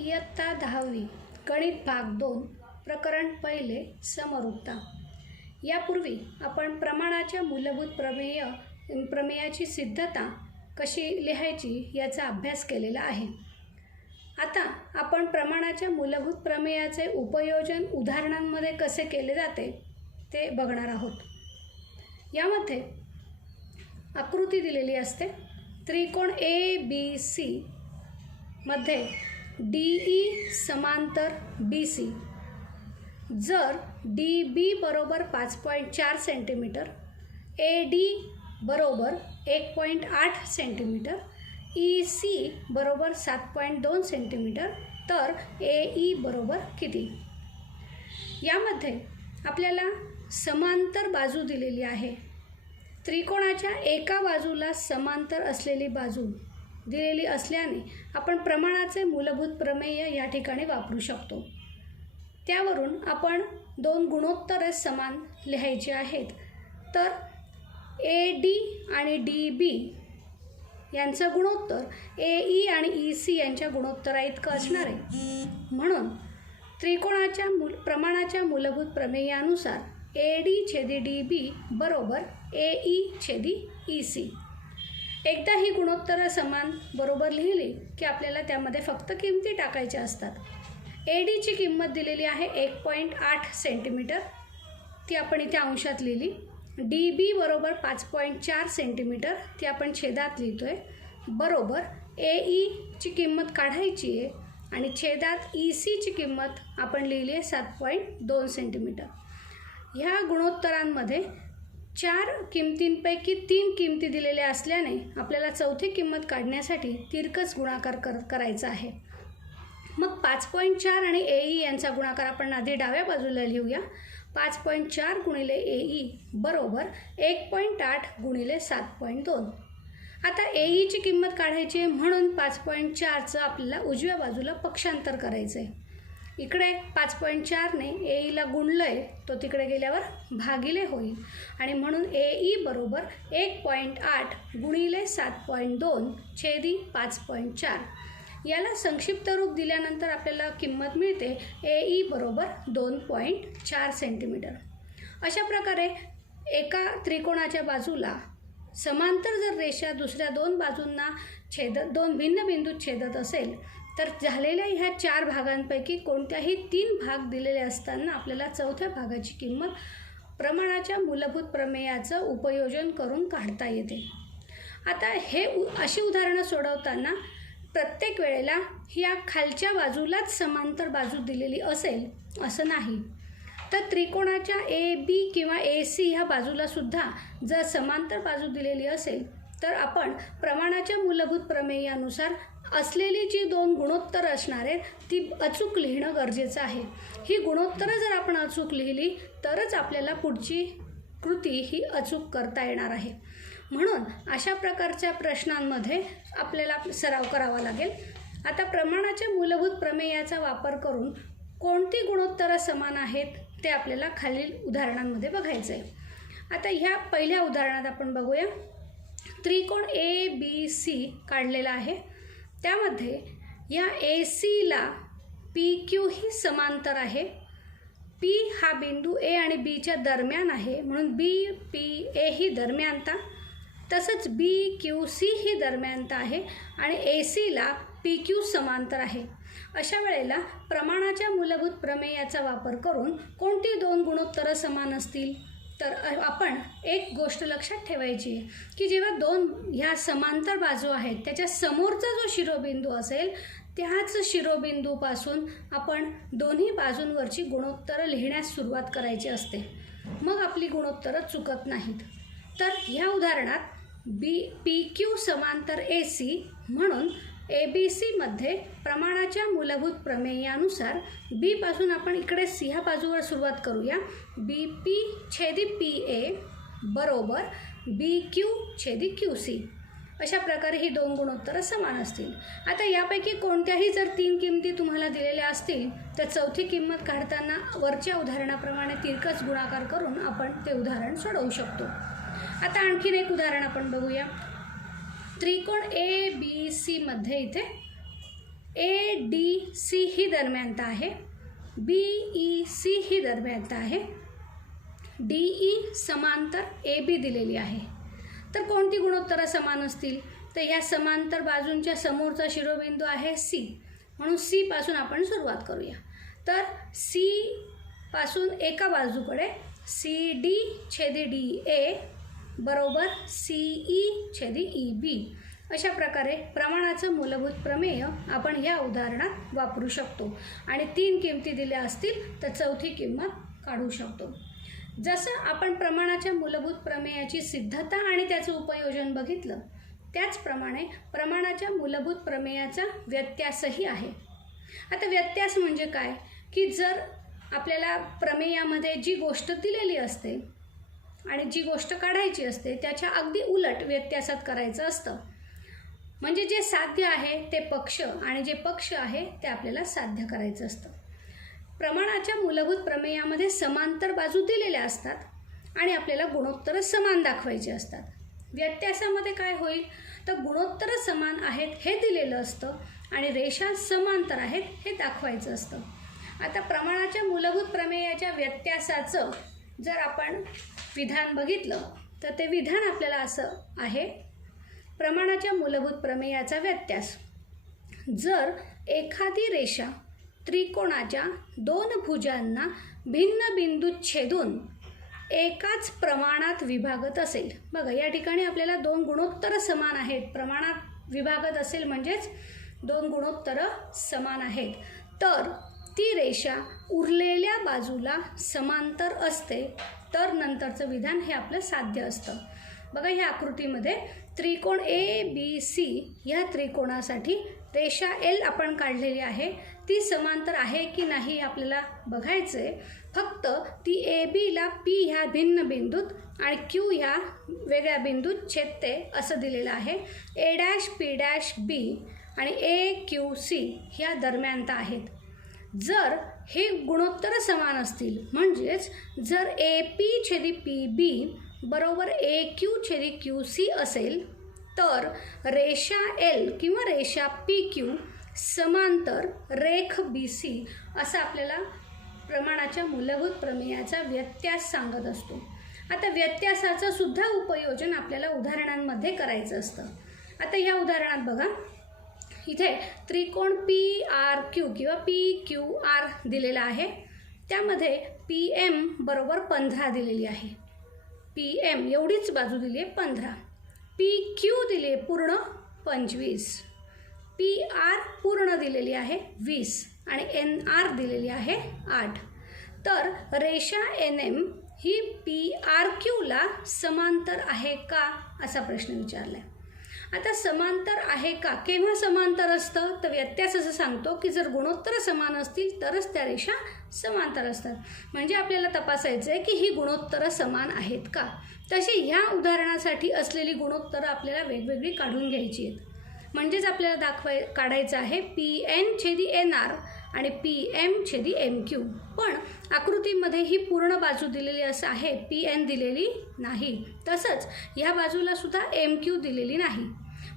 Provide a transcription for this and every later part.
इयत्ता दहावी गणित भाग दोन प्रकरण पहिले समरूपता. यापूर्वी आपण प्रमाणाच्या मूलभूत प्रमेय प्रमेयाची सिद्धता कशी लिहायची याचा अभ्यास केलेला आहे. आता आपण प्रमाणाच्या मूलभूत प्रमेयाचे उपयोजन उदाहरणांमध्ये कसे केले जाते ते बघणार आहोत. यामध्ये आकृती दिलेली असते. त्रिकोण ए बी सी मध्ये डी ई समांतर बी सी जर डी बी बरोबर पाच पॉईंट चार सेंटीमीटर ए डी बरोबर एक पॉईंट आठ सेंटीमीटर ई सी बरोबर सात पॉईंट दोन सेंटीमीटर तर ए ई बरोबर किती? यामध्ये आपल्याला समांतर बाजू दिलेली आहे. त्रिकोणाच्या एका बाजूला समांतर असलेली बाजू दिलेली असल्याने आपण प्रमाणाचे मूलभूत प्रमेय या ठिकाणी वापरू शकतो. त्यावरून आपण दोन गुणोत्तरे समान लिहायचे आहेत. तर ए डी आणि डी बी यांचं गुणोत्तर ए ई आणि ई सी यांच्या गुणोत्तरा इतकं असणार आहे. म्हणून त्रिकोणाच्या मूल प्रमाणाच्या मूलभूत प्रमेयानुसार ए डी छेदी डी बी बरोबर ए ई छेदी ई सी. एकदा ही गुणोत्तरं समान बरोबर लिहिली की आपल्याला त्यामध्ये फक्त किमती टाकायच्या असतात. ए डीची किंमत दिलेली आहे एक पॉईंट आठ सेंटीमीटर. ती आपण इथे अंशात लिहिली. डी बी बरोबर पाच पॉईंट चार सेंटीमीटर. ती आपण छेदात लिहितो आहे बरोबर ए ईची किंमत काढायची आहे आणि छेदात ई सीची किंमत आपण लिहिली आहे सात पॉईंट दोन सेंटीमीटर. ह्या गुणोत्तरांमध्ये चार किमतींपैकी तीन किमती दिलेल्या असल्याने आपल्याला चौथी किंमत काढण्यासाठी तिरकस गुणाकार कर करायचा आहे. मग पाच पॉईंट चार आणि ए ई यांचा गुणाकार आपण आधी डाव्या बाजूला लिहूया. पाच पॉईंट चार गुणिले ए ई बरोबर एक पॉईंट आठ गुणिले सात पॉईंट दोन. आता ए ईची किंमत काढायची आहे म्हणून पाच पॉईंट चारचं आपल्याला उजव्या बाजूला पक्षांतर करायचं आहे इकडे पाच पॉईंट चारने ए ईला गुणलं आहे तो तिकडे गेल्यावर भागिले होईल. आणि म्हणून ए ई बरोबर एक पॉईंट आठ गुणिले सात पॉईंट दोन छेदी पाच पॉईंट चार. याला संक्षिप्त रूप दिल्यानंतर आपल्याला किंमत मिळते ए ई बरोबर दोन पॉईंट चार सेंटीमीटर. अशा प्रकारे एका त्रिकोणाच्या बाजूला समांतर जर रेषा दुसऱ्या दोन बाजूंना छेदत दोन भिन्न बिंदूत छेदत असेल तर झालेल्या ह्या चार भागांपैकी कोणत्याही तीन भाग दिलेले असताना आपल्याला चौथ्या भागाची किंमत प्रमाणाच्या मूलभूत प्रमेयाचं उपयोजन करून काढता येते. आता हे उ अशी उदाहरणं सोडवताना प्रत्येक वेळेला ह्या खालच्या बाजूलाच समांतर बाजू दिलेली असेल असं नाही. तर त्रिकोणाच्या ए बी किंवा ए सी ह्या बाजूलासुद्धा जर समांतर बाजू दिलेली असेल तर आपण प्रमाणाच्या मूलभूत प्रमेयानुसार असलेली जी दोन गुणोत्तरं असणार आहेत ती अचूक लिहिणं गरजेचं आहे. ही गुणोत्तरं जर आपण अचूक लिहिली तरच आपल्याला पुढची कृती ही अचूक करता येणार आहे. म्हणून अशा प्रकारच्या प्रश्नांमध्ये आपल्याला सराव करावा लागेल. आता प्रमाणाच्या मूलभूत प्रमेयाचा वापर करून कोणती गुणोत्तरं समान आहेत ते आपल्याला खालील उदाहरणांमध्ये बघायचं आहे आता ह्या पहिल्या उदाहरणात आपण बघूया. त्रिकोण ए बी सी काढलेला आहे. त्यामध्ये या ए सीला पी क्यू ही समांतर आहे. पी हा बिंदू ए आणि बीच्या दरम्यान आहे. म्हणून बी पी ए ही दरम्यानता. तसंच बी क्यू सी ही दरम्यानता आहे. आणि ए सीला पी क्यू समांतर आहे. अशा वेळेला प्रमाणाच्या मूलभूत प्रमेयाचा वापर करून कोणती दोन गुणोत्तरं समान असतील? तर आपण एक गोष्ट लक्षात ठेवायची आहे की जेव्हा दोन ह्या समांतर बाजू आहेत त्याच्या समोरचा जो शिरोबिंदू असेल त्याच शिरोबिंदूपासून आपण दोन्ही बाजूंवरची गुणोत्तरं लिहिण्यास सुरुवात करायची असते. मग आपली गुणोत्तरं चुकत नाहीत. तर ह्या उदाहरणात बी पी क्यू समांतर ए सी म्हणून ए बी सीमध्ये प्रमाणाच्या मूलभूत प्रमेयानुसार बीपासून आपण इकडे सी बाजूवर सुरुवात करूया. बी पी छेदी पी ए बरोबर बी क्यू छेदी क्यू सी अशा प्रकारे ही दोन गुणोत्तरं समान असतील. आता यापैकी कोणत्याही जर तीन किमती तुम्हाला दिलेल्या असतील तर चौथी किंमत काढताना वरच्या उदाहरणाप्रमाणे तिरकस गुणाकार करून आपण ते उदाहरण सोडवू शकतो. आता आणखीन एक उदाहरण आपण बघूया. त्रिकोण ए बी सीमध्ये इथे ए डी सी ही दरम्यानता आहे. बी ई सी ही दरम्यानता आहे. डी ई e समांतर ए बी दिलेली आहे. तर कोणती गुणोत्तरं समान असतील? तर ह्या समांतर बाजूंच्या समोरचा शिरोबिंदू आहे सी म्हणून सीपासून आपण सुरुवात करूया. तर सी पासून एका बाजूकडे सी डी छेदी डी ए बरोबर सी ई e, छेदी e, ई बी अशा प्रकारे प्रमाणाचं मूलभूत प्रमेय आपण ह्या उदाहरणात वापरू शकतो. आणि तीन किमती दिल्या असतील तर चौथी किंमत काढू शकतो. जसं आपण प्रमाणाच्या मूलभूत प्रमेयाची सिद्धता आणि त्याचं उपयोजन बघितलं त्याचप्रमाणे प्रमाणाच्या मूलभूत प्रमेयाचा व्यत्यासही आहे. आता व्यत्यास म्हणजे काय? की जर आपल्याला प्रमेयामध्ये जी गोष्ट दिलेली असते आणि जी गोष्ट काढायची असते त्याच्या अगदी उलट व्यत्यासात करायचं असतं. म्हणजे जे साध्य आहे ते पक्ष आणि जे पक्ष आहे ते आपल्याला साध्य करायचं असतं. प्रमाणाच्या मूलभूत प्रमेयामध्ये समांतर बाजू दिलेल्या असतात आणि आपल्याला गुणोत्तरं समान दाखवायची असतात. व्यत्यासामध्ये काय होईल? तर गुणोत्तरं समान आहेत हे दिलेलं असतं आणि रेषा समांतर आहेत हे दाखवायचं असतं. आता प्रमाणाच्या मूलभूत प्रमेयाच्या व्यत्यासाचं जर आपण विधान बघितलं तर ते विधान आपल्याला असं आहे. प्रमाणाच्या मूलभूत प्रमेयाचा व्यत्यास. जर एखादी रेषा त्रिकोणाच्या दोन भुजांना भिन्न बिंदूत छेदून एकाच प्रमाणात विभागत असेल बघा या ठिकाणी आपल्याला दोन गुणोत्तर समान आहेत. प्रमाणात विभागत असेल म्हणजेच दोन गुणोत्तरं समान आहेत. तर ती रेषा उरलेल्या बाजूला समांतर असते तर नंतरचं विधान हे आपलं साध्य असतं. बघा ह्या आकृतीमध्ये त्रिकोण ए बी सी ह्या त्रिकोणासाठी रेषा एल आपण काढलेली आहे. ती समांतर आहे की नाही आपल्याला बघायचं आहे फक्त ती ए बीला पी ह्या भिन्न बिंदूत आणि क्यू ह्या वेगळ्या बिंदूत छेदते असं दिलेलं आहे. A dash P dash B आणि ए क्यू सी ह्या दरम्यानता आहेत. जर हे गुणोत्तर समान असतील म्हणजेच जर ए पी छेदी पी बी बरोबर ए क्यू छेदी क्यू सी असेल तर रेषा एल किंवा रेषा पी क्यू समांतर रेख बी सी असं आपल्याला प्रमाणाच्या मूलभूत प्रमेयाचा व्यत्यास सांगत असतो. आता व्यत्यासाचं सुद्धा उपयोजन आपल्याला उदाहरणांमध्ये करायचं असतं. आता ह्या उदाहरणात बघा. इथे त्रिकोण पी आर क्यू किंवा पी क्यू आर दिलेला आहे. त्यामध्ये पी एम बरोबर पंधरा दिलेली आहे. पी एम एवढीच बाजू दिली आहे पंधरा. पी क्यू दिली आहे पूर्ण पंचवीस. पी आर पूर्ण दिलेली आहे वीस आणि एन आर दिलेली आहे आठ. तर रेषा एन एम ही पी आर क्यूला समांतर आहे का असा प्रश्न विचारला आहे आता समांतर आहे का? केव्हा समांतर असतं? तर व्यत्यास असं सांगतो की जर गुणोत्तर समान असतील तरच त्या रेषा समांतर असतात. म्हणजे आपल्याला तपासायचं आहे की ही गुणोत्तरं समान आहेत का? तशी ह्या उदाहरणासाठी असलेली गुणोत्तरं आपल्याला वेगवेगळी काढून घ्यायची आहेत. म्हणजेच आपल्याला दाखवाय काढायचं आहे पी एन छेदी एन आर आणि पी एम छेदी एम क्यू पण आकृतीमध्ये ही पूर्ण बाजू दिलेली असं आहे पी एन दिलेली नाही. तसंच ह्या बाजूला सुद्धा एम क्यू दिलेली नाही.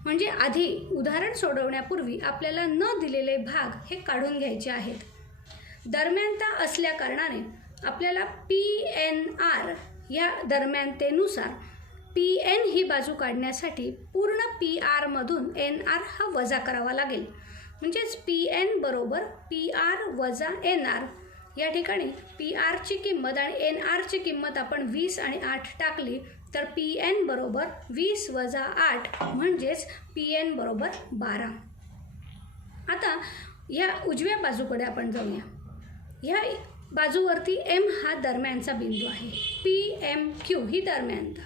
म्हणजे आधी उदाहरण सोडवण्यापूर्वी आपल्याला न दिलेले भाग हे काढून घ्यायचे आहेत. दरम्यानता असल्या कारणाने आपल्याला पी एन आर या दरम्यानतेनुसार पी एन ही बाजू काढण्यासाठी पूर्ण पी आरमधून एन आर हा वजा करावा लागेल. म्हणजेच पी एन बरोबर पी आर वजा एन आर. या ठिकाणी पी आरची किंमत आणि एन आरची किंमत आपण वीस आणि आठ टाकली तर पी एन बरोबर वीस वजा आठ म्हणजेच पी एन बरोबर बारा. आता या उजव्या बाजूकडे आपण जाऊया. ह्या बाजूवरती एम हा दरम्यानचा बिंदू आहे. पी एम क्यू ही दरम्यानता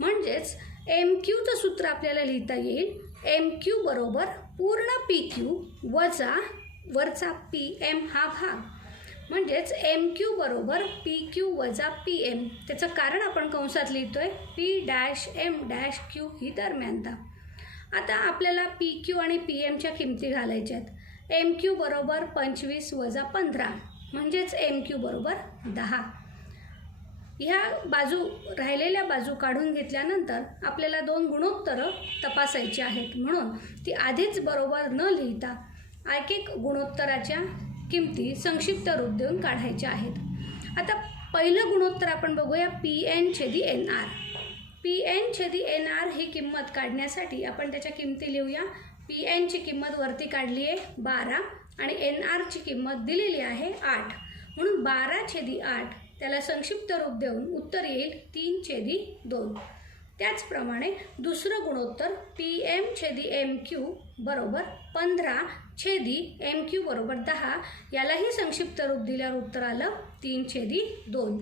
म्हणजेच एम क्यूचं सूत्र आपल्याला लिहिता येईल. एम क्यू बरोबर पूर्ण पी क्यू वजा वरचा पी एम हा भाग. म्हणजेच एम क्यू बरोबर पी क्यू वजा पी एम त्याचं कारण आपण कंसात लिहितो आहे P dash M dash Q ही दरम्यानता. आता आपल्याला पी क्यू आणि पी एमच्या किमती घालायच्या आहेत. एम क्यू बरोबर पंचवीस वजा पंधरा. म्हणजेच एम क्यू बरोबर दहा. ह्या बाजू राहिलेल्या बाजू काढून घेतल्यानंतर आपल्याला दोन गुणोत्तरं तपासायची आहेत. म्हणून ती आधीच बरोबर न लिहिता एक गुणोत्तराच्या किमती संक्षिप्त रूप देऊन काढायच्या आहेत. आता पहिलं गुणोत्तर आपण बघूया पी एन छेदी एन आर पी एन छेदी एन आर ही किंमत काढण्यासाठी आपण त्याच्या किमती लिहूया. पी एनची किंमत वरती काढली आहे बारा आणि एन आरची किंमत दिलेली आहे आठ. म्हणून बारा छेदी आठ त्याला संक्षिप्त रूप देऊन उत्तर येईल तीन छेदी दोन. त्याचप्रमाणे दुसरं गुणोत्तर पी एम छेदी एम क्यू बरोबर पंधरा छेदी एम क्यू बरोबर दहा यालाही संक्षिप्त रूप दिल्यावर उत्तर आलं तीन छेदी दोन.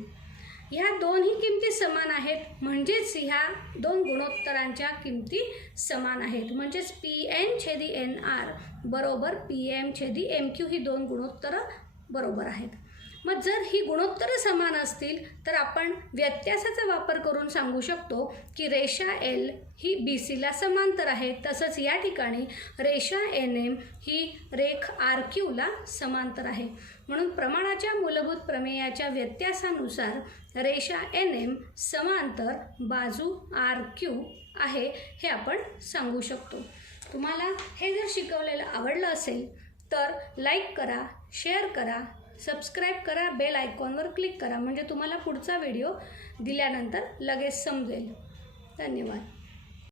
ह्या दोन्ही किमती समान आहेत. म्हणजेच ह्या दोन गुणोत्तरांच्या किमती समान आहेत. म्हणजेच पी एन छेदी एन आर बरोबर पी एम छेदी एम क्यू ही दोन गुणोत्तरं बरोबर आहेत. मग जर ही गुणोत्तरं समान असतील तर आपण व्यत्यासाचा वापर करून सांगू शकतो की रेषा एल ही बी सीला समांतर आहे. तसंच या ठिकाणी रेषा एन एम ही रेख आर क्यूला समांतर आहे. म्हणून प्रमाणाच्या मूलभूत प्रमेयाच्या व्यत्यासानुसार रेषा एन एम समांतर बाजू आर क्यू आहे हे आपण सांगू शकतो. तुम्हाला हे जर शिकवलेलं आवडलं असेल तर लाईक करा शेअर करा सबस्क्राईब करा बेल आयकॉनवर क्लिक करा म्हणजे तुम्हाला पुढचा व्हिडिओ दिल्यानंतर लगेच समजेल. धन्यवाद.